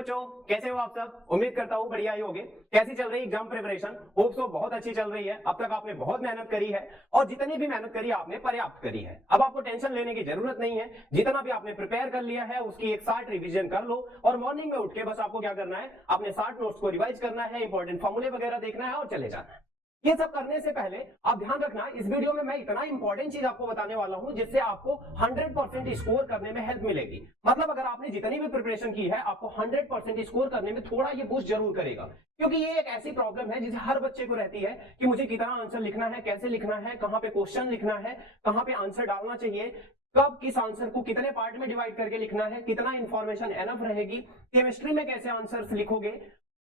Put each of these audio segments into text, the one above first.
Hello बच्चों, कैसे हो आप सब। उम्मीद करता हूँ बढ़िया ही होगे। कैसी चल रही एग्जाम प्रिपरेशन? होप सो बहुत अच्छी चल रही है। अब तक आपने बहुत मेहनत करी है और जितनी भी मेहनत करी आपने पर्याप्त करी है। अब आपको टेंशन लेने की जरूरत नहीं है। जितना भी आपने प्रिपेयर कर लिया है उसकी एक 60 रिवीजन कर लो और मॉर्निंग में उठ के बस आपको क्या करना है, अपने 60 नोट्स को रिवाइज करना है, इंपॉर्टेंट फॉर्मूले वगैरह देखना है और चले जाना है। ये सब करने से पहले आप ध्यान रखना, इस वीडियो में मैं इतना इंपॉर्टेंट चीज आपको बताने वाला हूं जिससे आपको 100% स्कोर करने में हेल्प मिलेगी। मतलब अगर आपने जितनी भी प्रिपरेशन की है आपको 100% स्कोर करने में थोड़ा ये बूस्ट जरूर करेगा। क्योंकि ये एक ऐसी प्रॉब्लम है जिसे हर बच्चे को रहती है कि मुझे कितना आंसर लिखना है, कैसे लिखना है, कहां पे क्वेश्चन लिखना है, कहां पे आंसर डालना चाहिए, कब किस आंसर को कितने पार्ट में डिवाइड करके लिखना है, कितना इंफॉर्मेशन एनफ रहेगी, केमिस्ट्री में कैसे आंसर्स लिखोगे,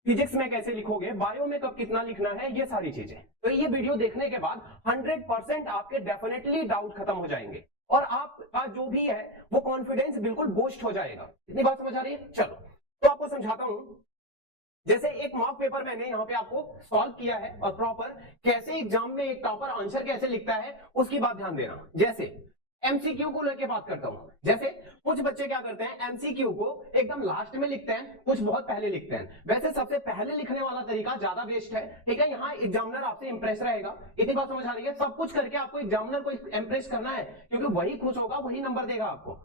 फिजिक्स में कैसे लिखोगे, बायो में कब कितना लिखना है, ये सारी चीजें। तो ये वीडियो देखने के बाद 100% आपके डेफिनेटली डाउट खत्म हो जाएंगे और आपका जो भी है वो कॉन्फिडेंस बिल्कुल बूस्ट हो जाएगा। इतनी बात समझ आ रही है? चलो तो आपको समझाता हूं। जैसे एक मॉक पेपर मैंने यहाँ पे आपको सॉल्व किया है और प्रॉपर कैसे एग्जाम में एक टॉपर आंसर कैसे लिखता है उसकी बात ध्यान देना। जैसे एमसीक्यू को लेके बात करता हूं। जैसे कुछ बच्चे क्या करते हैं, एमसीक्यू को एकदम लास्ट में लिखते हैं, कुछ बहुत पहले लिखते हैं। वैसे सबसे पहले लिखने वाला तरीका ज्यादा बेस्ट है। ठीक है, यहाँ एग्जामिनर आपसे इंप्रेस रहेगा। इतनी बात समझ आ रही है? सब कुछ करके आपको एग्जामिनर को इंप्रेस करना है क्योंकि वही खुश होगा, वही नंबर देगा आपको।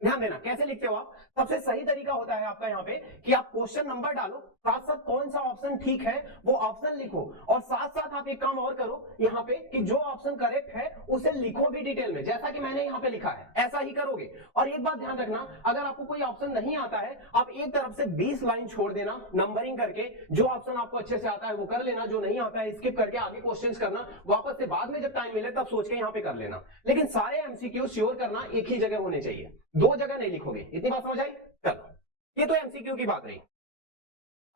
ध्यान देना कैसे लिखते हो आप। सबसे सही तरीका होता है आपका यहाँ पे कि आप क्वेश्चन नंबर डालो, साथ साथ कौन सा ऑप्शन ठीक है वो ऑप्शन लिखो और साथ साथ आप एक काम और करो यहाँ पे कि जो ऑप्शन करेक्ट है उसे लिखो भी डिटेल में, जैसा कि मैंने यहाँ पे लिखा है ऐसा ही करोगे। और एक बात ध्यान रखना, अगर आपको कोई ऑप्शन नहीं आता है आप एक तरफ से 20 लाइन छोड़ देना नंबरिंग करके। जो ऑप्शन आपको अच्छे से आता है वो कर लेना, जो नहीं आता है स्किप करके आगे क्वेश्चन करना, वापस से बाद में जब टाइम मिले तब सोच के यहाँ पे कर लेना। लेकिन सारे एमसीक्यू श्योर करना एक ही जगह होने चाहिए, दो जगह नहीं लिखोगे। इतनी बात समझ आई? चलो ये तो एमसीक्यू की बात रही।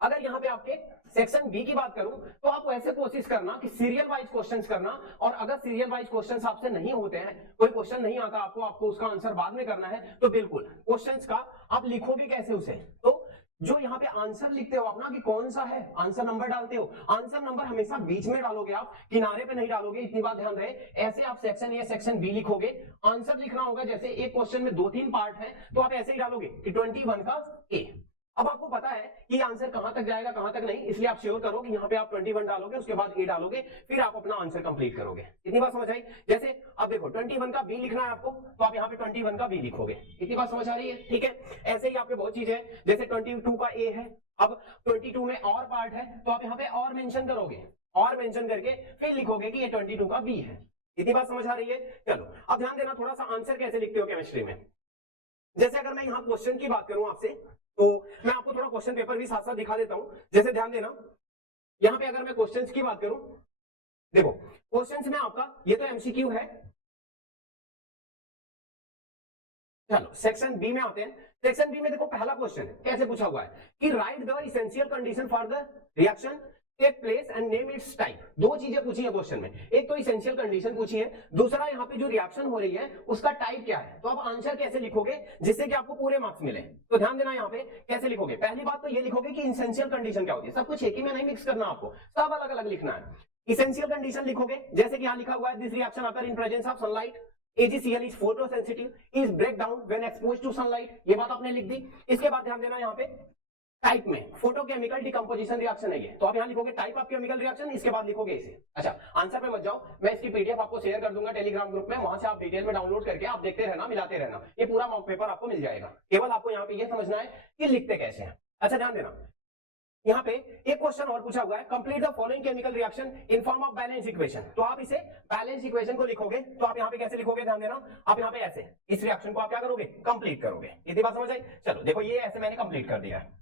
अगर यहाँ पे आपके सेक्शन बी की बात करूं तो आप ऐसे कोशिश करना कि सीरियल वाइज क्वेश्चंस करना। और अगर सीरियल वाइज क्वेश्चंस आपसे नहीं होते हैं, कोई क्वेश्चन नहीं आता आपको उसका आंसर बाद में करना है, तो बिल्कुल क्वेश्चंस का आप लिखोगे कैसे उसे। तो जो यहाँ पे आंसर लिखते हो अपना कि कौन सा है, आंसर नंबर डालते हो, आंसर नंबर हमेशा बीच में डालोगे, आप किनारे पे नहीं डालोगे। इतनी बात ध्यान रहे। ऐसे आप सेक्शन ए सेक्शन बी लिखोगे। आंसर लिखना होगा, जैसे एक क्वेश्चन में 2-3 पार्ट है तो आप ऐसे ही डालोगे कि 21 का ए। अब आपको पता है कि आंसर कहां तक जाएगा कहां तक नहीं, इसलिए आप श्योर करो कि यहाँ पे आप 21 डालोगे, उसके बाद ए डालोगे, फिर आप अपना आंसर कंप्लीट करोगे। इतनी बात समझ आई? जैसे अब देखो 21 का बी लिखना है आपको, तो आप यहाँ पे 21 का बी लिखोगे। इतनी बात समझ आ रही है? ठीक है, ऐसे ही आपके बहुत चीजें हैं। जैसे 22 का ए है, अब 22 में और पार्ट है तो आप यहाँ पे और मेंशन करोगे, और मेंशन करके फिर लिखोगे कि ये 22 का बी है। इतनी बात समझ आ रही है? चलो अब ध्यान देना थोड़ा सा आंसर कैसे लिखते हो केमिस्ट्री में। जैसे अगर मैं यहाँ क्वेश्चन की बात करूं आपसे तो मैं आपको थोड़ा क्वेश्चन पेपर भी साथ साथ दिखा देता हूं। जैसे ध्यान देना, यहाँ पे अगर मैं क्वेश्चंस की बात करूं, देखो क्वेश्चंस में आपका ये तो एमसीक्यू है। चलो सेक्शन बी में आते हैं। सेक्शन बी में देखो पहला क्वेश्चन कैसे पूछा हुआ है कि right the essential condition for the reaction take place and name its type. दो चीजें पूछी है क्वेश्चन में, एक तो इसेंशियल कंडीशन पूछी है, दूसरा यहाँ पे जो रिएक्शन हो रही है उसका टाइप क्या है। तो आप आंसर कैसे लिखोगे जिससे कि आपको पूरे मार्क्स मिले। तो ध्यान देना यहाँ पे कैसे लिखोगे। पहली बात तो ये लिखोगे कि इसेंशियल कंडीशन क्या होती है। सब कुछ एक ही में नहीं मिक्स करना, आपको सब अलग अलग लिखना है। इसेंशियल कंडीशन लिखोगे जैसे कि यहाँ लिखा हुआ है, this reaction occur in presence of sunlight, AgCl is photosensitive, is break down when exposed to sunlight। ये बात आपने लिख दी। इसके बाद ध्यान देना यहाँ पे टाइप में फोटोकेमिकल डिकम्पोजिशन रिएक्शन है ये, तो आप यहाँ लिखोगे टाइप ऑफ केमिकल रिएक्शन, इसके बाद लिखोगे इसे। अच्छा आंसर पे मत जाओ, मैं इसकी पीडीएफ आपको शेयर कर दूंगा टेलीग्राम ग्रुप में, वहां से आप डिटेल में डाउनलोड करके आप देखते रहना, मिलाते रहना, ये पूरा मॉक पेपर आपको मिल जाएगा। केवल आपको यहाँ पे ये समझना है कि लिखते कैसे हैं। अच्छा ध्यान देना, यहाँ पे एक क्वेश्चन और पूछा हुआ है, complete the following chemical reaction in form of balance equation. तो आप इसे बैलेंस इक्वेशन को लिखोगे, तो आप यहाँ पे कैसे लिखोगे ध्यान देना, आप यहाँ पे ऐसे इस रिएक्शन को आप क्या करोगे, कंप्लीट करोगे। इतनी बात समझ आई? चलो देखो ये ऐसे मैंने कंप्लीट कर दिया है।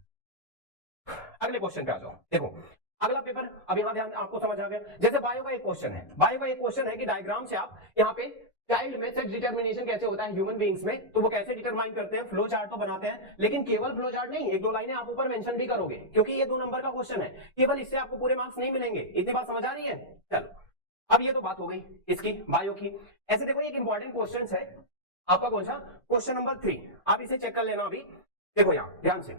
अगले क्वेश्चन पे आ जाओ। देखो अगला पेपर, अब यहाँ ध्यान आपको समझ आ गया। जैसे बायो का एक क्वेश्चन है, बायो का एक क्वेश्चन है कि डायग्राम से आप यहाँ पे चाइल्ड में सेक्स डिटरमिनेशन कैसे होता है ह्यूमन बीइंग्स में, तो वो कैसे डिटरमाइन करते हैं, फ्लो चार्ट तो बनाते हैं, लेकिन केवल फ्लो चार्ट नहीं, एक दो लाइनें आप ऊपर मेंशन भी करोगे क्योंकि ये 2 नंबर का क्वेश्चन है, केवल इससे आपको पूरे मार्क्स नहीं मिलेंगे। इतनी बात समझ आ रही है? चलो अब ये तो बात हो गई इसकी बायो की। ऐसे देखो एक इंपॉर्टेंट क्वेश्चन है आपका, कौन सा, क्वेश्चन नंबर 3, आप इसे चेक कर लेना अभी। देखो यहाँ ध्यान से,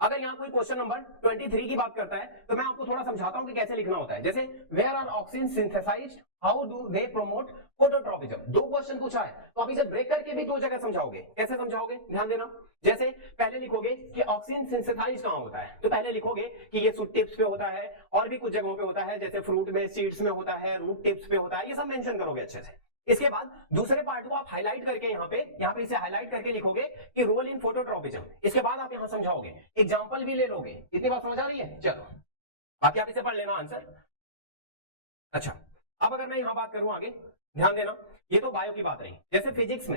अगर यहाँ कोई क्वेश्चन नंबर 23 की बात करता है तो मैं आपको थोड़ा समझाता हूँ कि कैसे लिखना होता है। जैसे where are auxin synthesised, how do they promote phototropism. दो क्वेश्चन पूछा है तो आप इसे ब्रेक करके भी दो जगह समझाओगे। कैसे समझाओगे, ध्यान देना। जैसे पहले लिखोगे कि ऑक्सिन सिंथेसाइज कहां होता है, तो पहले लिखोगे कि ये सूट टिप्स पे होता है और भी कुछ जगहों पे होता है, जैसे फ्रूट में, सीड्स में होता है, रूट टिप्स पे होता है, ये सब मेंशन करोगे अच्छे से। इसके बाद दूसरे पार्ट को आप हाईलाइट करके यहाँ पे इसे हाईलाइट करके लिखोगे कि रोल इन फोटोट्रॉपिज्म। इसके बाद आप यहाँ समझाओगे, एग्जांपल भी ले लोगे। इतनी बात समझ आ रही है? चलो बाकी आप इसे पढ़ लेना आंसर। अच्छा, अब अगर मैं यहाँ बात करूं आगे, ध्यान देना, ये तो बायो की बात रही। जैसे फिजिक्स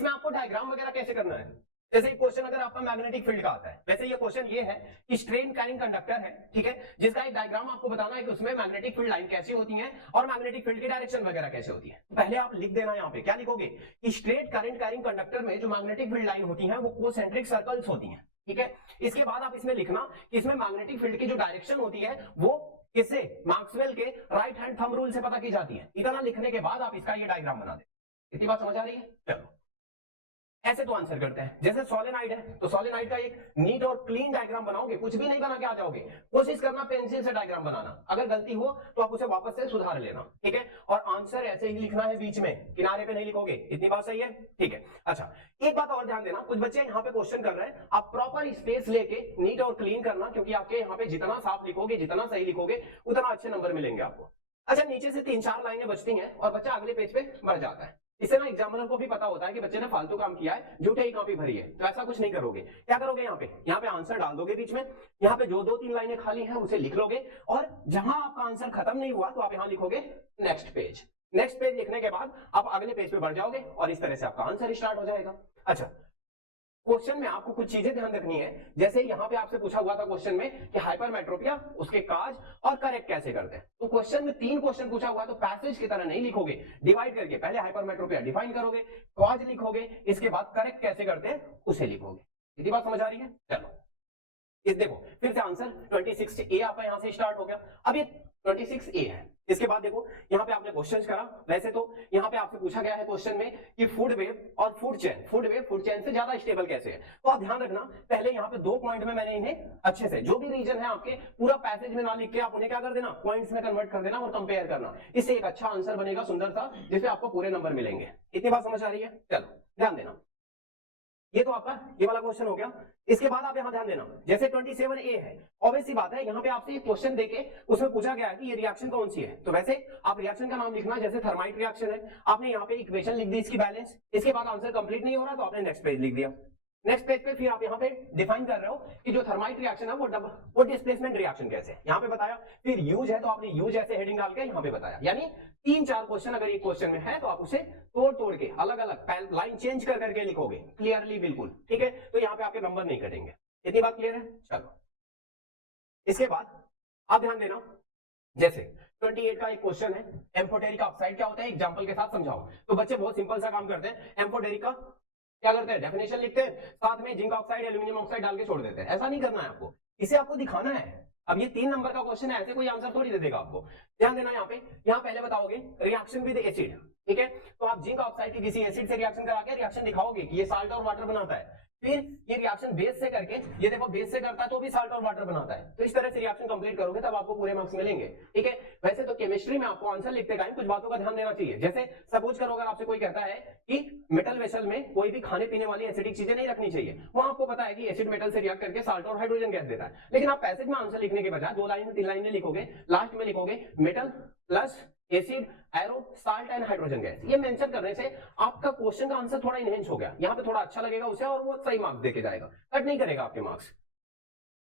में आपको डायग्राम वगैरह कैसे करना है। जैसे क्वेश्चन अगर आपका मैग्नेटिक फील्ड का आता है, वैसे ये क्वेश्चन ये है कि स्ट्रेन कैरिंग कंडक्टर है, ठीक है, जिसका एक डायग्राम आपको बताना है कि उसमें मैग्नेटिक फील्ड लाइन कैसी होती है और मैग्नेटिक फील्ड की डायरेक्शन वगैरह कैसे होती है। पहले आप लिख देना यहाँ पे, क्या लिखोगे कि स्ट्रेट करंट कैरिंग कंडक्टर में जो मैग्नेटिक फील्ड लाइन होती है वो कोसेंट्रिक सर्कल्स होती है, ठीक है। इसके बाद आप इसमें लिखना कि इसमें मैग्नेटिक फील्ड की जो डायरेक्शन होती है वो किससे, मैक्सवेल के राइट हैंड थंब रूल से पता की जाती है। इतना लिखने के बाद आप इसका ये डायग्राम बना दे। इतनी बात समझ आ रही है? चलो ऐसे तो आंसर करते हैं। जैसे सोलेनाइड है तो सोलेनाइड का एक नीट और क्लीन डायग्राम बनाओगे, कुछ भी नहीं बना के आ जाओगे। कोशिश करना पेंसिल से डायग्राम बनाना, अगर गलती हो तो आप उसे वापस से सुधार लेना, ठीक है। और आंसर ऐसे ही लिखना है, बीच में, किनारे पे नहीं लिखोगे। इतनी बात सही है? ठीक है। अच्छा, एक बात और ध्यान देना, कुछ बच्चे यहाँ पे क्वेश्चन कर रहे हैं, आप प्रॉपर स्पेस लेके नीट और क्लीन करना, क्योंकि आपके यहाँ पे जितना साफ लिखोगे, जितना सही लिखोगे, उतना अच्छे नंबर मिलेंगे आपको। अच्छा, नीचे से 3-4 लाइनें बचती हैं और बच्चा अगले पेज पे बढ़ जाता है। इससे ना एग्जामिनर को भी पता होता है कि बच्चे ने फालतू काम किया है, झूठे ही कॉपी भरी है। तो ऐसा कुछ नहीं करोगे। क्या करोगे, यहाँ पे आंसर डाल दोगे बीच में, यहाँ पे जो 2-3 लाइनें खाली हैं उसे लिख लोगे, और जहां आपका आंसर खत्म नहीं हुआ तो आप यहाँ लिखोगे नेक्स्ट पेज। नेक्स्ट पेज लिखने के बाद आप अगले पेज पे बढ़ जाओगे और इस तरह से आपका आंसर स्टार्ट हो जाएगा। अच्छा, क्वेश्चन में आपको कुछ चीजें ध्यान रखनी है। जैसे यहाँ पे आपसे पूछा हुआ था क्वेश्चन में कि हाइपरमेट्रोपिया, उसके काज और करेक्ट कैसे करते हैं। तो क्वेश्चन में 3 क्वेश्चन पूछा हुआ है, तो पैसेज की तरह नहीं लिखोगे, डिवाइड करके पहले हाइपरमेट्रोपिया डिफाइन करोगे, काज लिखोगे, इसके बाद करेक्ट कैसे करते हैं उसे लिखोगे। इतनी बात समझ आ रही है? चलो इस देखो फिर से आंसर 26A आपका यहाँ से स्टार्ट हो गया। अब ये 26A है। इसके बाद देखो यहाँ पे आपने क्वेश्चंस करा। वैसे तो यहाँ पे आपसे पूछा गया है क्वेश्चन में कि फूड वेव और फूड चेन से ज्यादा स्टेबल कैसे है। तो आप ध्यान रखना, पहले यहाँ पे 2 पॉइंट में मैंने इन्हें अच्छे से, जो भी रीजन है आपके, पूरा पैसेज में ना लिख के आप उन्हें क्या कर देना, पॉइंट्स में कन्वर्ट कर देना और कंपेयर करना। इससे एक अच्छा आंसर बनेगा, सुंदर सा, जिससे आपको पूरे नंबर मिलेंगे। इतनी बात समझ आ रही है? चलो ध्यान देना, ये तो आपका ये वाला क्वेश्चन हो गया। इसके बाद आप यहां ध्यान देना, जैसे 27A है, ऑब्वियस सी बात है, यहां पे आपसे एक क्वेश्चन देके उसमें पूछा गया है कि ये रिएक्शन कौन सी है। तो वैसे आप रिएक्शन का नाम लिखना, जैसे थर्माइट रिएक्शन है, आपने यहाँ पे इक्वेशन लिख दी इसकी बैलेंस। इसके बाद आंसर कंप्लीट नहीं हो रहा तो आपने नेक्स्ट पेज लिख दिया। नेक्स्ट पेज पे फिर आप यहाँ पे डिफाइन कर रहे हो कि जो थर्माइट रिएक्शन है वो डिस्प्लेसमेंट रिएक्शन कैसे है, यहाँ पे बताया। फिर यूज है तो आपने यूज ऐसे हेडिंग डाल के यहाँ पे बताया। यानी 3-4 क्वेश्चन अगर एक क्वेश्चन में है तो आप उसे तोड़ के अलग अलग लाइन चेंज कर करके लिखोगे क्लियरली, बिल्कुल ठीक है। तो यहाँ पे आपके नंबर नहीं कटेंगे। इतनी बात क्लियर है? चलो इसके बाद आप ध्यान देना, जैसे 28 का एक क्वेश्चन है, एम्फोटेरिक ऑक्साइड क्या होता है, एग्जांपल के साथ समझाओ। तो बच्चे बहुत सिंपल सा काम करते हैं, एम्फोटेरिक का क्या करते हैं, डेफिनेशन लिखते हैं, साथ में जिंक ऑक्साइड, एल्यूमिनियम ऑक्साइड डाल के छोड़ देते हैं। ऐसा नहीं करना है आपको, इसे आपको दिखाना है। अब ये 3 नंबर का क्वेश्चन है, ऐसे कोई आंसर थोड़ी दे देगा आपको। ध्यान देना यहाँ पे, यहाँ पहले बताओगे रिएक्शन विद एसिड, ठीक है। तो आप जिंक ऑक्साइड की किसी एसिड से रिएक्शन करा के रिएक्शन दिखाओगे कि ये साल्ट और वाटर बनाता है। फिर ये रिएक्शन बेस से करके, ये देखो बेस से करता है तो भी साल्ट और वाटर बनाता है। तो इस तरह से रिएक्शन कंप्लीट करोगे तब आपको पूरे मार्क्स मिलेंगे, ठीक है। वैसे तो केमिस्ट्री में आपको आंसर लिखते टाइम कुछ बातों का ध्यान देना चाहिए। जैसे सपोज करो अगर आपसे कोई कहता है कि मेटल वेसल में कोई भी खाने पीने वाली एसिडिक चीजें नहीं रखनी चाहिए, वहां आपको पता है कि एसिड मेटल से रिएक्ट करके साल्ट और हाइड्रोजन गैस देता है। लेकिन आप पैसेज में आंसर लिखने के बजाय 2 लाइन 3 लाइनें लिखोगे, लास्ट में लिखोगे metal plus acid, arrow, salt and hydrogen gas. ये मेंशन करने से आपका क्वेश्चन का आंसर थोड़ा इनहेंस हो गया, यहाँ पे थोड़ा अच्छा लगेगा उसे और वो सही मार्क्स देके जाएगा, कट नहीं करेगा आपके मार्क्स।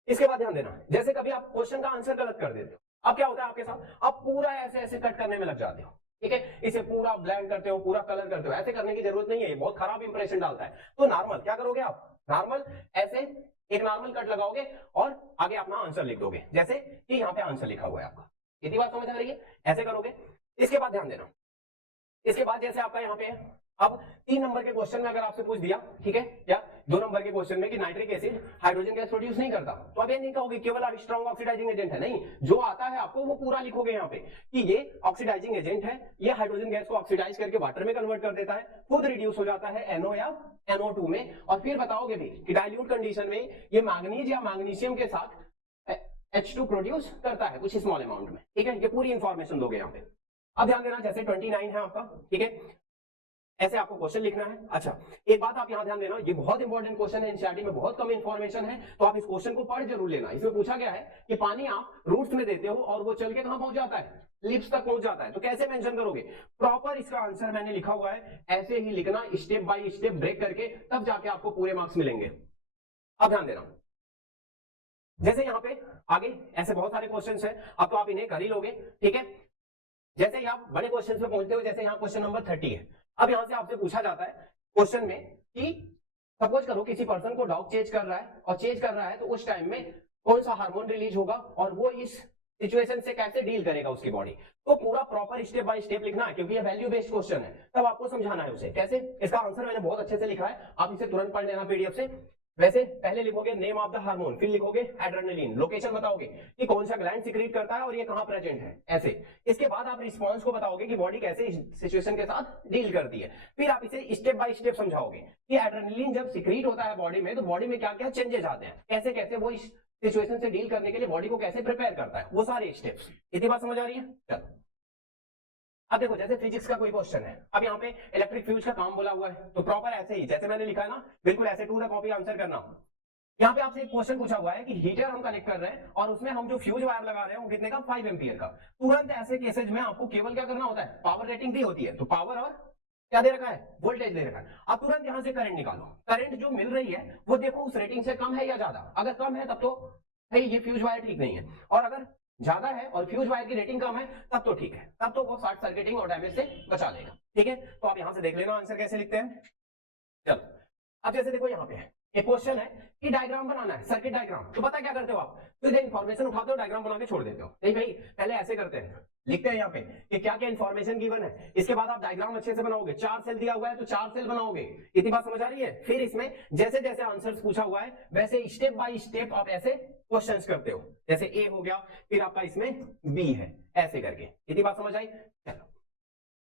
इसके बाद ध्यान देना, जैसे कभी आप क्वेश्चन का आंसर गलत कर देते हो, अब क्या होता है आपके साथ, आप पूरा ऐसे ऐसे कट करने में लग जाते हो, ठीक है। इसे पूरा ब्लैंक करते हो, पूरा कलर करते हो, ऐसे करने की जरूरत नहीं है, ये बहुत खराब इंप्रेशन डालता है। तो नॉर्मल क्या करोगे आप, नॉर्मल ऐसे एक नॉर्मल कट लगाओगे और आगे अपना आंसर लिख दोगे, जैसे कि यहाँ पे आंसर लिखा हुआ है आपका। इतनी बात समझ आ रही है? ऐसे करोगे। इसके बाद ध्यान देना, इसके बाद जैसे आपका यहाँ पे अब 3 नंबर के क्वेश्चन में अगर आपसे पूछ दिया, ठीक है, या 2 नंबर के क्वेश्चन में कि nitric acid hydrogen gas produce नहीं करता, तो अब ये नहीं कहोगे केवल स्ट्रॉन्ग ऑक्सीडाइजिंग एजेंट है, नहीं, जो आता है आपको वो पूरा लिखोगे यहाँ पे कि ये ऑक्सीडाइजिंग एजेंट है, ये हाइड्रोजन गैस को ऑक्सीडाइज करके वाटर में कन्वर्ट कर देता है, खुद रिड्यूस हो जाता है NO या NO2 में, और फिर बताओगे भी कि डाइल्यूट कंडीशन में ये मैग्नीज या मैग्नीशियम के साथ H2 प्रोड्यूस करता है कुछ स्मॉल अमाउंट में, ठीक है, ये पूरी इंफॉर्मेशन दोगे यहाँ पे। अब ध्यान देना, जैसे 29 है आपका, ठीक है, ऐसे आपको क्वेश्चन लिखना है। अच्छा, एक बात आप यहां ध्यान देना, ये बहुत इंपॉर्टेंट क्वेश्चन है, एनसीईआरटी में बहुत कम इंफॉर्मेशन है, तो आप इस क्वेश्चन को पढ़ जरूर लेना। इसमें पूछा गया है कि पानी आप रूट्स में देते हो और वो चल के कहां पहुंच जाता है, लिप्स तक पहुंच जाता है, तो कैसे मेंशन करोगे? प्रॉपर इसका आंसर मैंने लिखा हुआ है, ऐसे ही लिखना, स्टेप बाय स्टेप ब्रेक करके, तब जाके आपको पूरे मार्क्स मिलेंगे। अब ध्यान देना, जैसे यहाँ पे आगे ऐसे बहुत सारे क्वेश्चंस हैं, अब तो आप इन्हें कर ही लोगे, ठीक है। जैसे ही आप बड़े क्वेश्चंस में पहुंचते हो, जैसे यहाँ क्वेश्चन नंबर 30 है, अब यहां से आपसे पूछा जाता है क्वेश्चन में कि सपोज करो किसी पर्सन को डॉग चेंज कर रहा है, और चेंज कर रहा है तो उस टाइम में कौन सा हार्मोन रिलीज होगा और वो इस सिचुएशन से कैसे डील करेगा उसकी बॉडी, तो पूरा प्रॉपर स्टेप बाय स्टेप लिखना है, क्योंकि ये वैल्यू बेस्ड क्वेश्चन है, तब आपको समझाना है उसे कैसे। इसका आंसर मैंने बहुत अच्छे से लिखा है, आप इसे तुरंत पढ़ लेना पीडीएफ से। वैसे पहले लिखोगे नेम ऑफ द हार्मोन, फिर लिखोगे एड्रेनलिन, लोकेशन बताओगे कि कौन सा ग्लैंड सिक्रीट करता है और ये कहां प्रेजेंट है, ऐसे। इसके बाद आप रिस्पांस को बताओगे कि बॉडी कैसे इस सिचुएशन के साथ डील करती है, फिर आप इसे स्टेप बाय स्टेप समझाओगे कि एड्रेनलिन जब सिक्रीट होता है बॉडी में, तो बॉडी में क्या क्या चेंजेस आते हैं, कैसे कैसे वो इस सिचुएशन से डील करने के लिए बॉडी को कैसे प्रिपेयर करता है, वो सारे स्टेप्स। इतनी बात समझ आ रही है? चलो, अब देखो, जैसे फिजिक्स का कोई क्वेश्चन है, अब यहाँ पे इलेक्ट्रिक फ्यूज का काम बोला हुआ है, तो प्रॉपर ऐसे ही जैसे मैंने लिखा है ना, बिल्कुल ऐसे टू द कॉपी आंसर करना। यहाँ पे आपसे एक क्वेश्चन पूछा हुआ है कि हीटर हम कनेक्ट कर रहे हैं और उसमें हम जो फ्यूज वायर लगा रहे हैं वो कितने का, 5 एम्पियर का। तुरंत ऐसे केसेज में आपको केवल क्या करना होता है, पावर रेटिंग दी होती है, तो पावर और क्या दे रखा है, वोल्टेज दे रखा है। अब तुरंत यहां से करंट निकालो, करंट जो मिल रही है वो देखो उस रेटिंग से कम है या ज्यादा, अगर कम है तब तो भाई ये फ्यूज वायर ठीक नहीं है, और अगर ज्यादा है और फ्यूज वायर की रेटिंग कम है तब तो ठीक है, तब तो वो शॉर्ट सर्किटिंग और डैमेज से बचा लेगा, ठीक है। तो आप यहां से देख लेना आंसर कैसे लिखते हैं। चलो, अब जैसे देखो यहाँ पे एक क्वेश्चन है कि डायग्राम बनाना है, सर्किट डायग्राम, तो पता क्या करते हो आप, तो इन्फॉर्मेशन उठाते हो, डायग्राम बना के छोड़ देते हो। नहीं भाई, पहले ऐसे करते हैं, लिखते हैं यहाँ पे कि क्या क्या इन्फॉर्मेशन गिवन है, इसके बाद आप डायग्राम अच्छे से बनाओगे, 4 सेल दिया हुआ है तो 4 सेल बनाओगे। इतनी बात समझ आ रही है? फिर इसमें जैसे जैसे आंसर्स पूछा हुआ है वैसे स्टेप बाय स्टेप आप ऐसे क्वेश्चंस करते हो, जैसे ए हो गया, फिर आपका इसमें बी है, ऐसे करके। इतनी बात समझ आई? चलो,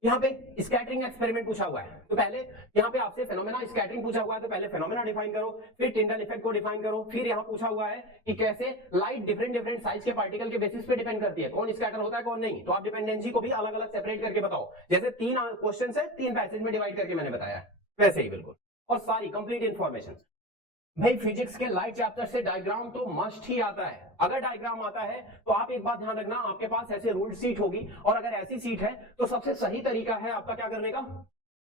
यहाँ पे स्कैटरिंग एक्सपेरिमेंट पूछा हुआ है, तो पहले यहाँ पे आपसे फेनोमेना स्कैटरिंग पूछा हुआ है, तो पहले फेनोमेना डिफाइन करो, फिर टिंडल इफेक्ट को डिफाइन करो, फिर यहाँ पूछा हुआ है कि कैसे लाइट डिफरेंट डिफरेंट साइज के पार्टिकल के बेसिस पे डिपेंड करती है, कौन स्कैटर होता है कौन नहीं, तो आप डिपेंडेंसी को भी अलग अलग सेपरेट करके बताओ, जैसे 3 क्वेश्चन है 3 पैसेज में डिवाइड करके मैंने बताया वैसे ही बिल्कुल, और सारी कंप्लीट इन्फॉर्मेशन। भाई फिजिक्स के लाइट चैप्टर से डायग्राम तो मस्ट ही आता है, अगर डायग्राम आता है तो आप एक बात ध्यान रखना, आपके पास ऐसे रूल्ड सीट होगी, और अगर ऐसी सीट है तो सबसे सही तरीका है आपका क्या करने का,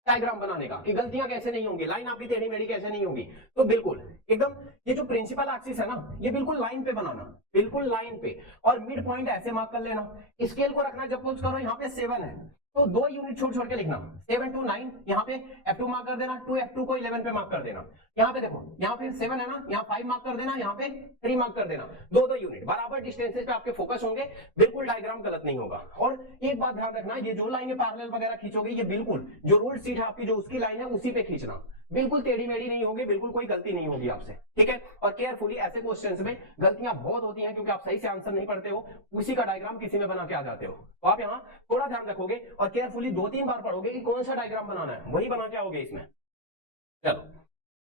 डायग्राम बनाने का, कि गलतियां कैसे नहीं होंगी, लाइन आपकी टेढ़ी मेढ़ी कैसे नहीं होगी। तो बिल्कुल एकदम ये जो प्रिंसिपल एक्सिस है ना, ये बिल्कुल लाइन पे बनाना, बिल्कुल लाइन पे, और मिड पॉइंट ऐसे मार्क कर लेना। स्केल को रखना, जब कुछ करो यहाँ पे 7 है तो 2 यूनिट छोड़ छोड़ के लिखना, 7 to 9 यहाँ पे F2 मार्क कर देना, 2 F2 को 11 पे मार्क कर देना। यहाँ पे देखो, यहाँ पे 7 है ना, यहाँ 5 मार्क कर देना, यहाँ पे 3 मार्क कर देना, 2 यूनिट बराबर डिस्टेंसेस पे आपके फोकस होंगे, बिल्कुल डायग्राम गलत नहीं होगा। और एक बात ध्यान रखना, ये जो लाइनें पैरेलल वगैरह खींचोगे, ये बिल्कुल जो रूल्ड सीट है आपकी, जो उसकी लाइन है उसी पे खींचना, बिल्कुल टेढ़ी मेढ़ी नहीं होगी, बिल्कुल कोई गलती नहीं होगी आपसे, ठीक है। और केयरफुली, ऐसे क्वेश्चंस में गलतियां बहुत होती हैं क्योंकि आप सही से आंसर नहीं पढ़ते हो, उसी का डायग्राम किसी में बना के आ जाते हो, तो आप यहाँ थोड़ा ध्यान रखोगे और केयरफुली 2-3 बार पढ़ोगे कि कौन सा डायग्राम बनाना है, वही बना के आओगे इसमें। चलो,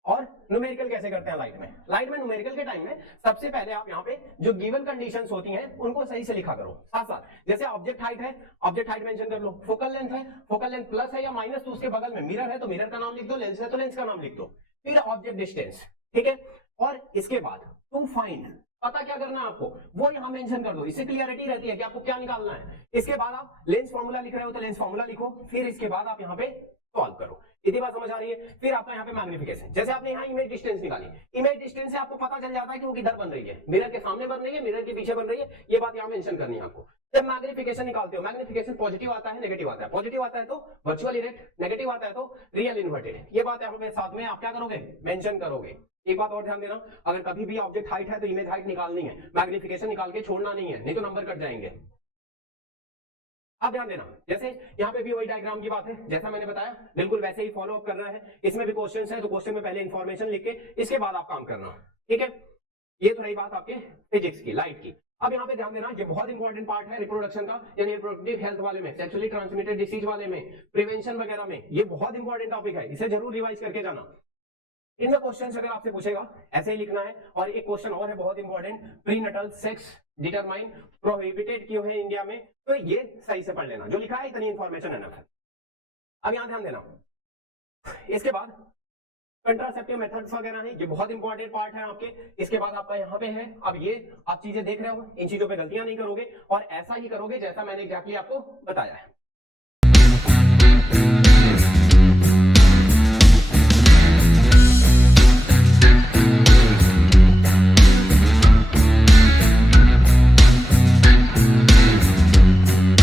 और न्यूमेरिकल कैसे करते हैं लाइट में, लाइट में न्यूमेरिकल के टाइम में सबसे पहले आप यहाँ पे जो गिवन कंडीशंस होती हैं उनको सही से लिखा करो, साथ साथ। जैसे ऑब्जेक्ट हाइट है, ऑब्जेक्ट हाइट मेंशन कर लो, फोकल लेंथ है, फोकल लेंथ प्लस है या माइनस, तो उसके बगल में मिरर है तो मिरर का नाम लिख दो, लेंस है तो लेंस का नाम लिख दो, फिर ऑब्जेक्ट डिस्टेंस, ठीक है। और इसके बाद टू फाइंड, पता क्या करना है आपको, वो यहां मेंशन कर दो, इससे क्लियरिटी रहती है कि आपको क्या निकालना है। इसके बाद आप लेंस फार्मूला लिख रहे हो तो लेंस फार्मूला लिखो, फिर इसके बाद आप यहाँ पे सॉल्व करो। इतनी बात समझ आ रही है? फिर आपका यहाँ पे मैग्निफिकेशन, जैसे आपने यहाँ इमेज डिस्टेंस निकाली, इमेज डिस्टेंस से आपको पता चल जाता है कि वो किधर बन रही है, मिरर के सामने बन रही है, मिरर के पीछे बन रही है, ये बात यहाँ मेंशन करनी है आपको। जब मैग्निफिकेशन निकालते हो, मैग्निफिकेशन पॉजिटिव आता है नेगेटिव आता है, पॉजिटिव आता है तो वर्चुअल इरेक्ट, नेगेटिव आता है तो रियल इन्वर्टेड, ये बात यहाँ पे साथ में आप क्या करोगे, मेंशन करोगे। एक बात और ध्यान देना, अगर कभी भी ऑब्जेक्ट हाइट है तो इमेज हाइट निकालनी है, मैग्निफिकेशन निकाल के छोड़ना नहीं है, नहीं तो नंबर कट जाएंगे। अब ध्यान देना, जैसे यहाँ पे भी वही डायग्राम की बात है, जैसा मैंने बताया बिल्कुल वैसे ही फॉलो अप करना है। इसमें भी क्वेश्चन है तो क्वेश्चन में पहले इन्फॉर्मेशन लिख के इसके बाद आप काम करना, ठीक है। ये तो रही बात आपके फिजिक्स की, लाइट की। अब यहाँ पे ध्यान देना, ये बहुत इंपॉर्टेंट पार्ट है रिप्रोडक्शन का, यानी रिप्रोडक्टिव हेल्थ वाले में, सेक्सुअली ट्रांसमिटेड डिसीज वाले में, प्रिवेंशन वगैरह में, ये बहुत इंपॉर्टेंट टॉपिक है, इसे जरूर रिवाइज करके जाना। इनमें क्वेश्चंस अगर आपसे पूछेगा ऐसे ही लिखना है। और एक क्वेश्चन और है बहुत इंपॉर्टेंट, प्रीनटल सेक्स डिटरमाइन प्रोहिबिटेड क्यों है इंडिया में, तो ये सही से पढ़ लेना, जो लिखा है इतनी इंफॉर्मेशन एनफ है। अब यहां ध्यान देना, इसके बाद कंट्रासेप्टिव मेथड्स वगैरह है, ये बहुत इंपॉर्टेंट पार्ट है आपके। इसके बाद आपका यहाँ पे है, अब ये आप चीजें देख रहे हो, इन चीजों पे गलतियां नहीं करोगे और ऐसा ही करोगे जैसा मैंने एग्जैक्टली आपको बताया है।